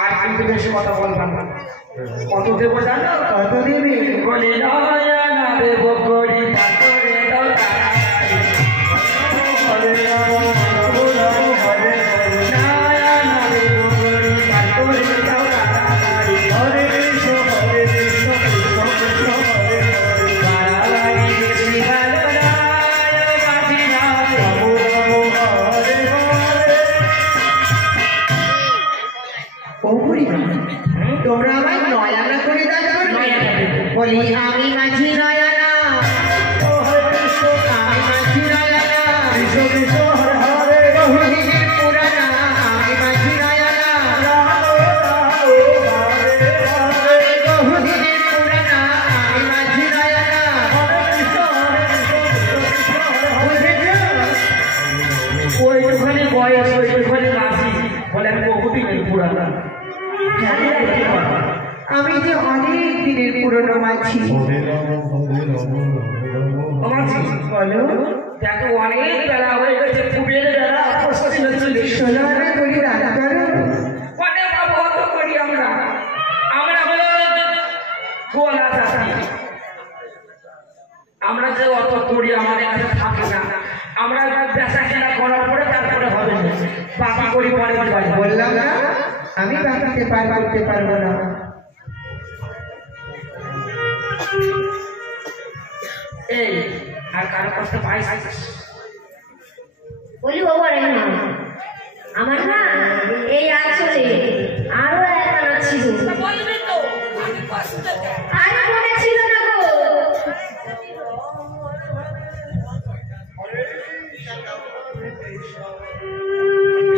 আর কিন্তু বেশি কথা বলবেন না। কত দেবো জানো? কত দেবে? বলি নয়া না দেব করি পাথরে দাও তাড়াতাড়ি। হরে রাম হরে নয়া না দেব করি পাথরে দাও তাড়াতাড়ি। হরে কৃষ্ণ কৃষ্ণ কৃষ্ণ হরে হরে। তাড়াতাড়ি বেশি ভালো না বাজি না রাম হরে হরে। ওরে তোমরা আমায় নয়ানা করে দাও। বলি আমি মাঝি নয়ানা, আমি মাঝি নয়ানা, বহুদিনের পুরানা আমি মাঝি নয়ানা, বহুদিনের পুরানা আমি মাঝি নয়ানা। ওইটুখানি বয়স ওইটুখানি রাশি বলে আমি বহুদিনের পুরানা। আমি যে অনেক দিনের পুরনো মাঝি। বলো দেখো অনেক বেলা হয়ে গেছে, কুবের বেলা ষোলোনা করি রাত করো অনেক অবহত করি আমরা। আমরা হলো গোলা চাষি, আমরা যে অত করি আমাদের কাছে থাকে না। আমরা বেচা কেনা করার পরে তারপরে হবে না, বাকি করি পরে। বললাম না আমি বাকিতে করতে পারবো না। এই আর কারো কষ্ট পাইস? বলি বাবা রে না, আমার না এই আসলে আরো একটা ছিল। বলবি তো আর মনে ছিল না গো।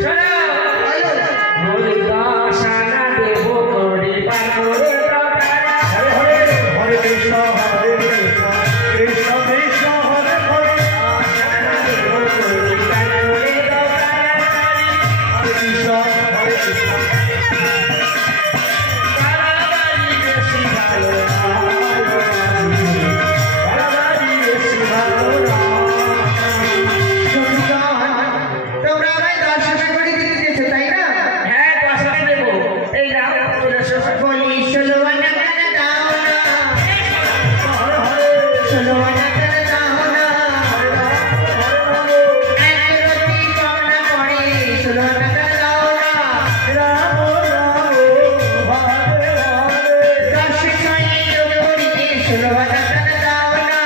শোনো বলি দাসানা দেব করে পাথরে দাও তাড়াতাড়ি। হরে হরে কৃষ্ণ হরে কৃষ্ণ কৃষ্ণ কৃষ্ণ হরে হরে। দাসানা দেব করে পাথরে দাও তাড়াতাড়ি। হরে কৃষ্ণ হরে কৃষ্ণ। তাড়াতাড়ি বেশি ভালো তাড়াতাড়ি বেশি ভালো। তোমরা আমায় 10 টাকা করে দিতে দিয়েছো তাই না? হ্যাঁ 10 টাকা দেবো। এই নাও বলি 16 আনা করে দাও না, 16 আনা করে দাও না। এক রতি কম না পড়ে 16 আনা করে দাও না। রাম রাম হরে হরে। 10 ছয়ে করি 16 আনা করে দাও না।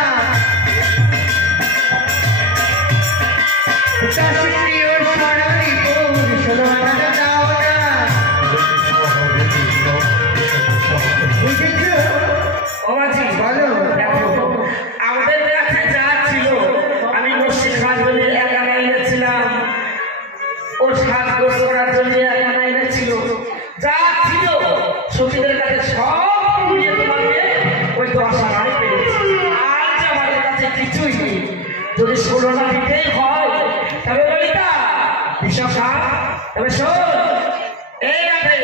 10 প্রিয় স্মরণী পুর 16 আনা করে দাও না। বুঝেছো? ও মাঝি বলো। দেখো আমাদের কাছে যা ছিল, আমি মসজিদ সাজবলে এক আনা এনেছিলাম, ও সাজগোজ করার জন্য এক আনা এনেছিল। যা ছিল সখীদের কাছে সব মিলিয়ে তোমাকে ওই 10 আনাই পেয়েছি। আর যে আমাদের কাছে কিছুই নেই। যদি 16 আনা দিতেই হয় তবে বলি তা বিশাখা তবে শোন, এই রাতে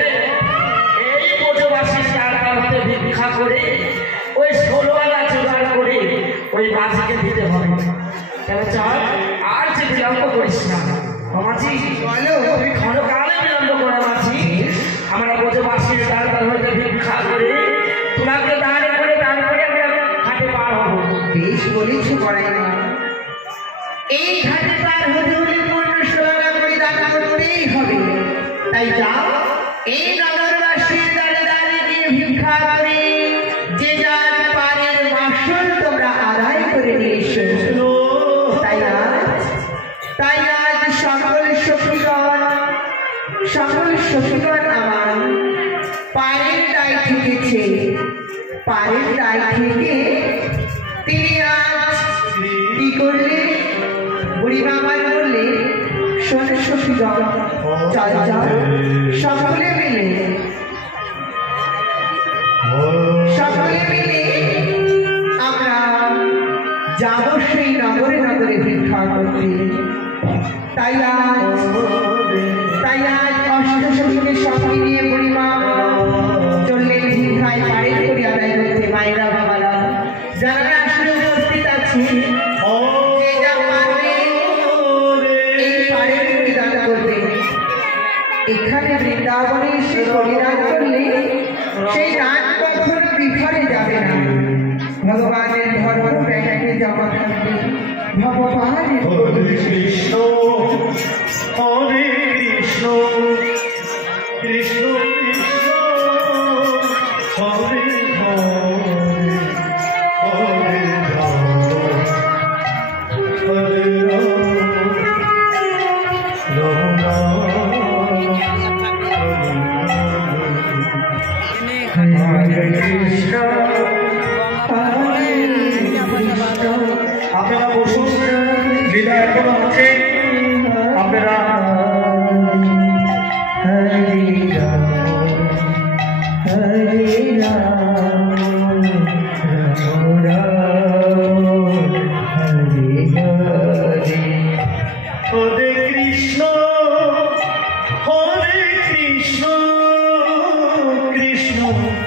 এই বোঝবাসী তার হতে ভিক্ষা করে ওই 16 আনা জোগাড় করে ওই মাঝিকে দিতে হবে। তবে চল আর যে বিলম্ব করিস না। মাঝি বলো তুমি ক্ষণকালে বিলম্ব করে মাঝি। আমরা বোঝবাসী তার হতে ভিক্ষা করে তোমাকে দাঁড়ে করে আমরা ঘাটে পার হবো। বেশ বলেছি বড়াই না। এই ঘাটে পার হতে হলে পূর্ণ 16 আনা করে দান করতেই হবে। তাই যাও এই নগরবাসীর দ্বারে দ্বারে গিয়ে ভিক্ষা করে যে যার পারের মাসুল তোমরা আদায় করে নিয়ে এসো। তাই আজ সকল সখীগণ আমার পারের দায় থেকেছে। পারের দায় থেকে তিনি আজ কি করলে? বুড়িমা আমার বললে শোন সখীগণ, চল চল সকলে মিলে আমরা যাব সেই নগরে নগরে ভিক্ষা করতে। তাই আজ অষ্টসখীকে সঙ্গে নিয়ে বুড়িমা চললেন ভিক্ষায় পাড়ের করি আদায় করতে। মায়েরা বাবারা যারা আসলে উপস্থিত আছে, যে যা পারবে এই পাড়ের করি দান করতে। এখানে বৃন্দাবনে এসে হরিনাম করলে সেই নাম কখনো বিফলে যাবে না। ভগবানের ধর্ম ব্যাটাকে জমা থাকবে ভগবানের। হরে কৃষ্ণ হরে কৃষ্ণ কৃষ্ণ কৃষ্ণ হরে হরে হরে রাম হরে রাম রাম হরে কৃষ্ণ হরে কৃষ্ণ। আপনারা বসুন, লীলা এখনো আছে, আপনারা হরে রাম হরে রাম রাম রাম হরে হরে। হরে কৃষ্ণ হরে কৃষ্ণ কৃষ্ণ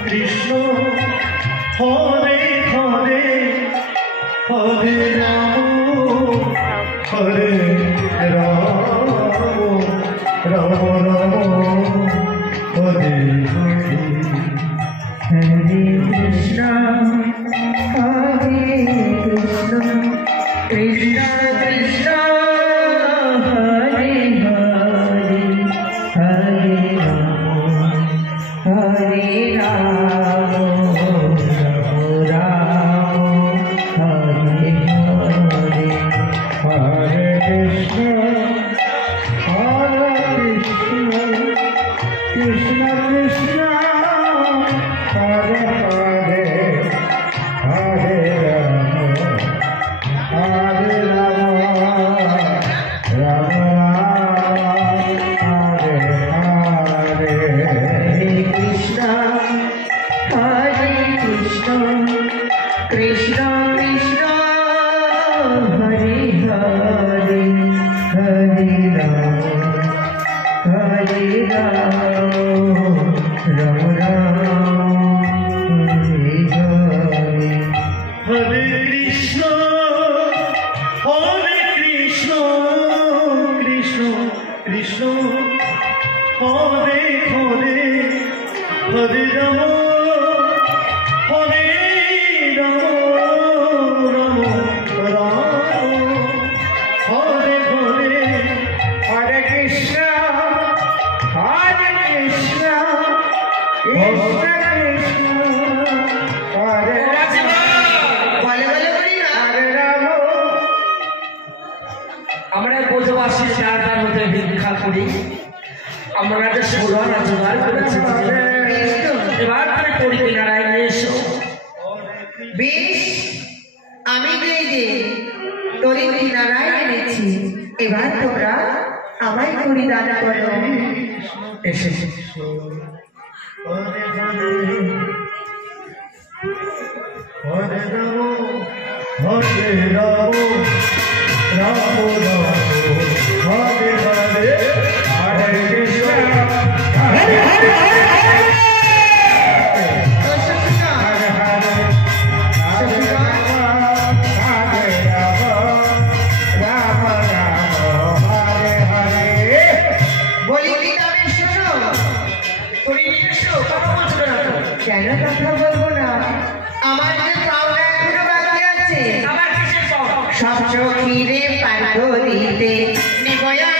কৃষ্ণ হরে হরে হরে রাম হরে রাম রাম রাম হরে হরে। হরে কৃষ্ণ হরে কৃষ্ণ কৃষ্ণ কৃষ্ণ হরে হরে হরে রাম হরে রাম রাম রাম হরে হরে। হরে কৃষ্ণ হরে কৃষ্ণ কৃষ্ণ কৃষ্ণ হরে হরে হরে রাম হরে রাম রাম রাম হরে হরে। হরে কৃষ্ণ হরে কৃষ্ণ কৃষ্ণ কৃষ্ণ হরে হরে হরে রাম হরে রাম রাম রাম হরে হরে। হরে কৃষ্ণ হরে কৃষ্ণ কৃষ্ণ কৃষ্ণ হরে হরে হরে রাম হরে রাম রাম রাম হরে হরে। হরে কৃষ্ণ হরে কৃষ্ণ কৃষ্ণ কৃষ্ণ হরে হরে রাম। আমরা ব্রজবাসী যার তার মধ্যে ভিক্ষা করি, আমরা যে সোনা জোগাড় করেছি, এবার তুমি করি কিনারায় নিয়ে এসো। বেশ, আমি এই যে তোরে কিনারায় এনেছি, এবার তোমরা আমায় করি দান করো। এসে হরে হরে হরে রাম হরে রাম রাম রাম হরে হরে হরে কৃষ্ণ হরে হরে হরে কেন কথা বলবো না? আমার যে পাওনা এখনো বাকি আছে। আমার কিসের পাওনা? সব চোখিরে পাল্টো দিতে নিবয়া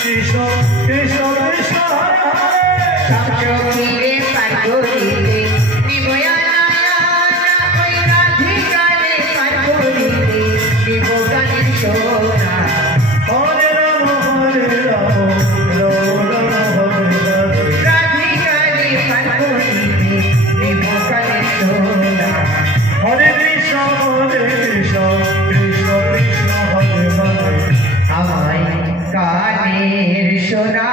কৃষ্ণ কৃষ্ণ কৃষ্ণ সব চোখিরে পাল্টো দিতে নিবয়া ওই রাধিকারে পাল্টো দিতে নিব গানের সোনা। হরে রাম হরে রাম রাম রাম হরে হরে রাধিকারে পাল্টো দিতে নিব গানের সোনা। হরে কৃষ্ণ কৃষ্ণ কৃষ্ণ কৃষ্ণ হরে হরে আমায় কানের সোনা